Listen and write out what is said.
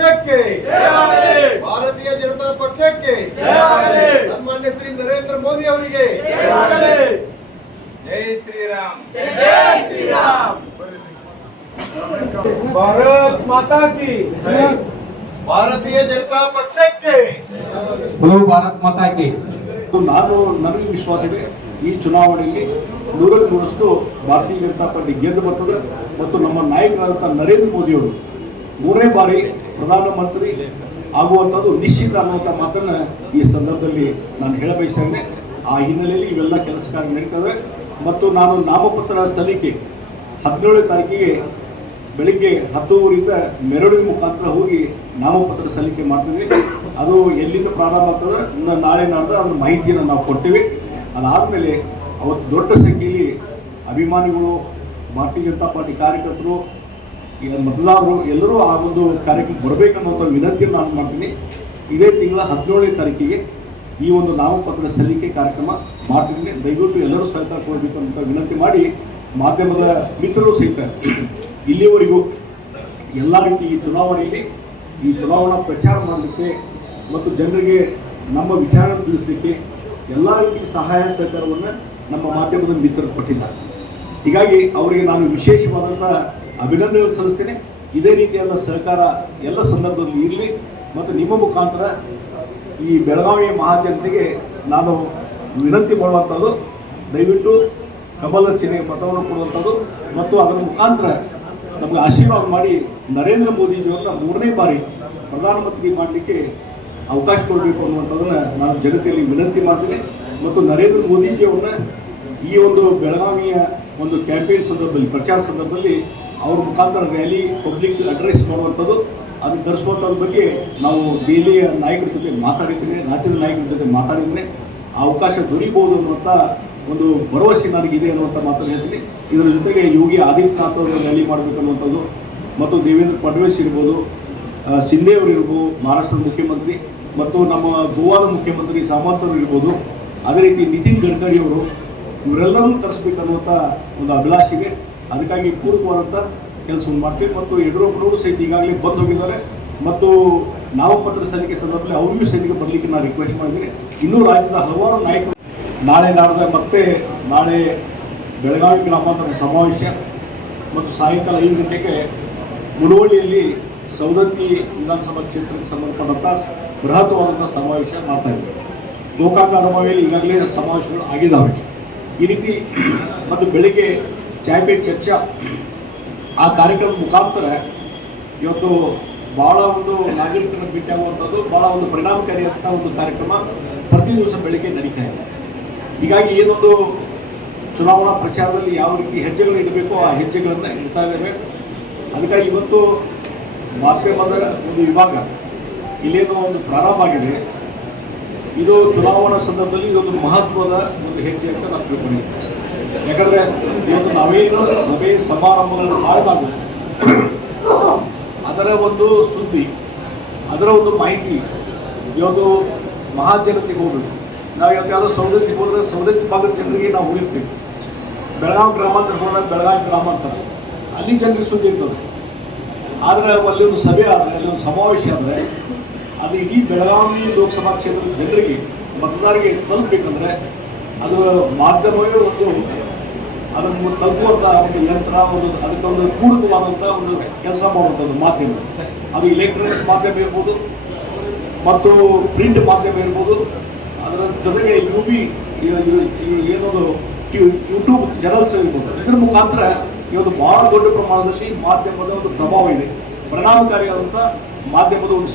ಪಕ್ಷಕ್ಕೆ, ಭಾರತೀಯ ಜನತಾ ಪಕ್ಷಕ್ಕೆ, ಸನ್ಮಾನ್ಯ ಶ್ರೀ ನರೇಂದ್ರ ಮೋದಿ ಅವರಿಗೆ ಜೈ ಶ್ರೀರಾಮ್. ಜೈ ಶ್ರೀರಾಮ್. ಭಾರತ್ ಮಾತಾ ಕಿ, ಭಾರತೀಯ ಜನತಾ ಪಕ್ಷಕ್ಕೆ, ಭಾರತ್ ಮಾತಾ ಕಿ. ನನಗೆ ವಿಶ್ವಾಸ ಇದೆ ಈ ಚುನಾವಣೆಯಲ್ಲಿ 100% ಭಾರತೀಯ ಜನತಾ ಪಾರ್ಟಿ ಗೆದ್ದು ಬರ್ತದೆ ಮತ್ತು ನಮ್ಮ ನಾಯಕರಾದಂಥ ನರೇಂದ್ರ ಮೋದಿಯವರು 3ನೇ ಬಾರಿ ಪ್ರಧಾನಮಂತ್ರಿ ಆಗುವಂಥದ್ದು ನಿಶ್ಚಿತ ಅನ್ನುವಂಥ ಮಾತನ್ನು ಈ ಸಂದರ್ಭದಲ್ಲಿ ನಾನು ಹೇಳಬಯಸ್ತೇನೆ. ಆ ಹಿನ್ನೆಲೆಯಲ್ಲಿ ಇವೆಲ್ಲ ಕೆಲಸ ಕಾರ್ಯ ನಡೀತದೆ ಮತ್ತು ನಾನು ನಾಮಪತ್ರ ಸಲ್ಲಿಕೆ 17ನೇ ತಾರೀಕಿಗೆ ಬೆಳಿಗ್ಗೆ 10 ಮೆರವಣಿಗೆ ಮುಖಾಂತರ ಹೋಗಿ ನಾಮಪತ್ರ ಸಲ್ಲಿಕೆ ಮಾಡ್ತಿದ್ವಿ. ಅದು ಎಲ್ಲಿಂದ ಪ್ರಾರಂಭ ಆಗ್ತದೆ ನಾಳೆ ನಾಡ್ದು ಅದರ ಮಾಹಿತಿಯನ್ನು ನಾವು ಕೊಡ್ತೀವಿ. ಅದಾದಮೇಲೆ ಅವತ್ತು ದೊಡ್ಡ ಸಂಖ್ಯೆಯಲ್ಲಿ ಅಭಿಮಾನಿಗಳು, ಭಾರತೀಯ ಜನತಾ ಪಾರ್ಟಿ ಕಾರ್ಯಕರ್ತರು, ಮತದಾರರು ಎಲ್ಲರೂ ಆ ಒಂದು ಕಾರ್ಯಕ್ರಮಕ್ಕೆ ಬರಬೇಕನ್ನುವಂಥ ವಿನಂತಿಯನ್ನು ನಾನು ಮಾಡ್ತೀನಿ. ಇದೇ ತಿಂಗಳ 17ನೇ ತಾರೀಕಿಗೆ ಈ ಒಂದು ನಾಮಪತ್ರ ಸಲ್ಲಿಕೆ ಕಾರ್ಯಕ್ರಮ ಮಾಡ್ತಿದ್ದೀನಿ. ದಯವಿಟ್ಟು ಎಲ್ಲರೂ ಸಹಕಾರ ಕೊಡಬೇಕು ಅಂತ ವಿನಂತಿ ಮಾಡಿ, ಮಾಧ್ಯಮದ ಮಿತ್ರರು ಸಹಿತ ಇಲ್ಲಿವರೆಗೂ ಎಲ್ಲ ರೀತಿ ಈ ಚುನಾವಣೆಯಲ್ಲಿ ಈ ಚುನಾವಣಾ ಪ್ರಚಾರ ಮಾಡಲಿಕ್ಕೆ ಮತ್ತು ಜನರಿಗೆ ನಮ್ಮ ವಿಚಾರಗಳನ್ನು ತಿಳಿಸಲಿಕ್ಕೆ ಎಲ್ಲ ರೀತಿ ಸಹಾಯ ಸಹಕಾರವನ್ನು ನಮ್ಮ ಮಾಧ್ಯಮದ ಮಿತ್ರರು ಕೊಟ್ಟಿದ್ದಾರೆ. ಹೀಗಾಗಿ ಅವರಿಗೆ ನಾನು ವಿಶೇಷವಾದಂಥ ಅಭಿನಂದನೆಗಳು ಸಲ್ಲಿಸ್ತೇನೆ. ಇದೇ ರೀತಿಯಾದ ಸಹಕಾರ ಎಲ್ಲ ಸಂದರ್ಭದಲ್ಲಿ ಇರಲಿ ಮತ್ತು ನಿಮ್ಮ ಮುಖಾಂತರ ಈ ಬೆಳಗಾವಿಯ ಮಹಾಜನತೆಗೆ ನಾನು ವಿನಂತಿ ಮಾಡುವಂಥದ್ದು, ದಯವಿಟ್ಟು ಕಮಲ ಚಿಹ್ನೆಗೆ ಮತವನ್ನು ಕೊಡುವಂಥದ್ದು ಮತ್ತು ಅದರ ಮುಖಾಂತರ ನಮಗೆ ಆಶೀರ್ವಾದ ಮಾಡಿ ನರೇಂದ್ರ ಮೋದಿಜಿಯವರನ್ನ 3ನೇ ಬಾರಿ ಪ್ರಧಾನಮಂತ್ರಿ ಮಾಡಲಿಕ್ಕೆ ಅವಕಾಶ ಕೊಡಬೇಕು ಅನ್ನುವಂಥದ್ದನ್ನು ನಾನು ಜನತೆಯಲ್ಲಿ ವಿನಂತಿ ಮಾಡ್ತೀನಿ. ಮತ್ತು ನರೇಂದ್ರ ಮೋದಿಜಿಯವ್ರನ್ನ ಈ ಒಂದು ಬೆಳಗಾವಿಯ ಒಂದು ಕ್ಯಾಂಪೇನ್ ಸಂದರ್ಭದಲ್ಲಿ, ಪ್ರಚಾರ ಸಂದರ್ಭದಲ್ಲಿ ಅವ್ರ ಮುಖಾಂತರ ರ್ಯಾಲಿ, ಪಬ್ಲಿಕ್ ಅಡ್ರೆಸ್ ಮಾಡುವಂಥದ್ದು, ಅದನ್ನು ತರಿಸುವಂಥದ್ರ ಬಗ್ಗೆ ನಾವು ದೆಹಲಿಯ ನಾಯಕರ ಜೊತೆ ಮಾತಾಡಿದ್ದೇನೆ, ರಾಜ್ಯದ ನಾಯಕರ ಜೊತೆ ಮಾತಾಡಿದ್ದೇನೆ. ಆ ಅವಕಾಶ ದೊರೀಬಹುದು ಅನ್ನುವಂಥ ಒಂದು ಭರವಸೆ ನನಗಿದೆ ಅನ್ನುವಂಥ ಮಾತನ್ನು ಹೇಳ್ತೀನಿ. ಇದರ ಜೊತೆಗೆ ಯೋಗಿ ಆದಿತ್ಯನಾಥ್ ಅವರು ರ್ಯಾಲಿ ಮಾಡಬೇಕನ್ನುವಂಥದ್ದು ಮತ್ತು ದೇವೇಂದ್ರ ಫಡ್ನವೀಸ್ ಇರ್ಬೋದು, ಶಿಂದೆ ಅವರು ಇರ್ಬೋದು, ಮಹಾರಾಷ್ಟ್ರದ ಮುಖ್ಯಮಂತ್ರಿ ಮತ್ತು ನಮ್ಮ ಗೋವಾದ ಮುಖ್ಯಮಂತ್ರಿ ಸಾಮಂತ್ ಅವರು ಇರ್ಬೋದು, ಅದೇ ರೀತಿ ನಿತಿನ್ ಗಡ್ಕರಿ ಅವರು, ಇವರೆಲ್ಲರೂ ತರಿಸ್ಬೇಕನ್ನುವಂಥ ಒಂದು ಅಭಿಲಾಷೆ ಇದೆ. ಅದಕ್ಕಾಗಿ ಪೂರಕವಾದಂಥ ಕೆಲಸವನ್ನು ಮಾಡ್ತೀವಿ. ಮತ್ತು ಯಡಿಯೂರಪ್ಪನವರು ಸಹಿತ ಈಗಾಗಲೇ ಬಂದು ಹೋಗಿದ್ದಾರೆ ಮತ್ತು ನಾಮಪತ್ರ ಸಲ್ಲಿಕೆ ಸಂದರ್ಭದಲ್ಲಿ ಅವ್ರಿಗೂ ಸಹಿತ ಬರಲಿಕ್ಕೆ ನಾನು ರಿಕ್ವೆಸ್ಟ್ ಮಾಡಿದ್ದೀನಿ. ಇನ್ನೂ ರಾಜ್ಯದ ಹಲವಾರು ನಾಯಕರು ನಾಳೆ ಮತ್ತೆ ನಾಳೆ ಬೆಳಗಾವಿ ಗ್ರಾಮಾಂತರ ಸಮಾವೇಶ ಮತ್ತು ಸಾಯಂಕಾಲ 5 ಗಂಟೆಗೆ ಮುನವಳ್ಳಿಯಲ್ಲಿ ಸವದತ್ತಿ ವಿಧಾನಸಭಾ ಕ್ಷೇತ್ರಕ್ಕೆ ಸಂಬಂಧಪಟ್ಟಂಥ ಬೃಹತ್ವಾದಂಥ ಸಮಾವೇಶ ಮಾಡ್ತಾಯಿದ್ದೀವಿ. ಗೋಕಾಕ ಅನುಭವಿಯಲ್ಲಿ ಈಗಾಗಲೇ ಸಮಾವೇಶಗಳು ಆಗಿದ್ದಾವೆ. ಈ ರೀತಿ ಮತ್ತು ಬೆಳಿಗ್ಗೆ ಚಾಯ್ ಪೇ ಚರ್ಚಾ ಆ ಕಾರ್ಯಕ್ರಮದ ಮುಖಾಂತರ ಇವತ್ತು ಭಾಳ ಒಂದು ನಾಗರಿಕರನ್ನು ಭೇಟಿಯಾಗುವಂಥದ್ದು ಭಾಳ ಒಂದು ಪರಿಣಾಮಕಾರಿಯಾದಂಥ ಒಂದು ಕಾರ್ಯಕ್ರಮ ಪ್ರತಿ ದಿವಸ ಬೆಳಗ್ಗೆ ನಡೀತಾ ಇದೆ. ಹೀಗಾಗಿ ಏನೊಂದು ಚುನಾವಣಾ ಪ್ರಚಾರದಲ್ಲಿ ಯಾವ ರೀತಿ ಹೆಜ್ಜೆಗಳು ಇಡಬೇಕೋ ಆ ಹೆಜ್ಜೆಗಳನ್ನು ಇಡ್ತಾ ಇದ್ದೇವೆ. ಅದಕ್ಕಾಗಿ ಇವತ್ತು ಮಾಧ್ಯಮದ ಒಂದು ವಿಭಾಗ ಇಲ್ಲೇನೋ ಒಂದು ಪ್ರಾರಂಭ ಆಗಿದೆ. ಇದು ಚುನಾವಣಾ ಸಂದರ್ಭದಲ್ಲಿ ಇದೊಂದು ಮಹತ್ವದ ಒಂದು ಹೆಜ್ಜೆ ಅಂತ ನಾನು ತಿಳ್ಕೊಂಡಿದ್ದೆ. ಯಾಕಂದರೆ ಇವತ್ತು ನಾವೇನು ಸಭೆ ಸಮಾರಂಭಗಳನ್ನು ಮಾಡಿದಾಗ ಅದರ ಒಂದು ಸುದ್ದಿ, ಅದರ ಒಂದು ಮಾಹಿತಿ ಇವತ್ತು ಮಹಾಜನತೆಗೆ ಹೋಗಬೇಕು. ನಾವು ಇವತ್ತು ಯಾವುದೋ ಸವದತ್ತಿ ಹೋದರೆ ಸವದತ್ತಿ ಭಾಗದ ಜನರಿಗೆ ನಾವು ಹೋಗಿರ್ತೀವಿ. ಬೆಳಗಾವಿ ಗ್ರಾಮಾಂತರ ಹೋದಾಗ ಬೆಳಗಾವಿ ಗ್ರಾಮಾಂತರ ಅಲ್ಲಿ ಜನರಿಗೆ ಸುದ್ದಿ ಇರ್ತದೆ. ಆದರೆ ಅಲ್ಲಿ ಒಂದು ಸಭೆ ಆದರೆ, ಅಲ್ಲಿ ಒಂದು ಸಮಾವೇಶ ಆದರೆ ಅದು ಇಡೀ ಬೆಳಗಾವಿ ಲೋಕಸಭಾ ಕ್ಷೇತ್ರದ ಜನರಿಗೆ, ಮತದಾರರಿಗೆ ತಲುಪಬೇಕಂದ್ರೆ ಅದು ಮಾಧ್ಯಮವೇ ಒಂದು ಅದನ್ನು ತಲುಪುವಂಥ ಒಂದು ಯಂತ್ರ, ಒಂದು ಅದಕ್ಕೊಂದು ಪೂರಕವಾದಂಥ ಒಂದು ಕೆಲಸ ಮಾಡುವಂಥದ್ದು ಮಾಧ್ಯಮ. ಅದು ಇಲೆಕ್ಟ್ರಾನಿಕ್ ಮಾಧ್ಯಮ ಇರ್ಬೋದು ಮತ್ತು ಪ್ರಿಂಟ್ ಮಾಧ್ಯಮ ಇರ್ಬೋದು. ಅದರ ಜೊತೆಗೆ ಏನೊಂದು ಯೂಟ್ಯೂಬ್ ಚಾನಲ್ಸ್ ಇರ್ಬೋದು. ಇದರ ಮುಖಾಂತರ ಇವತ್ತು ಭಾಳ ದೊಡ್ಡ ಪ್ರಮಾಣದಲ್ಲಿ ಮಾಧ್ಯಮದ ಒಂದು ಪ್ರಭಾವ ಇದೆ. ಪರಿಣಾಮಕಾರಿಯಾದಂಥ ಮಾಧ್ಯಮದ ಒಂದು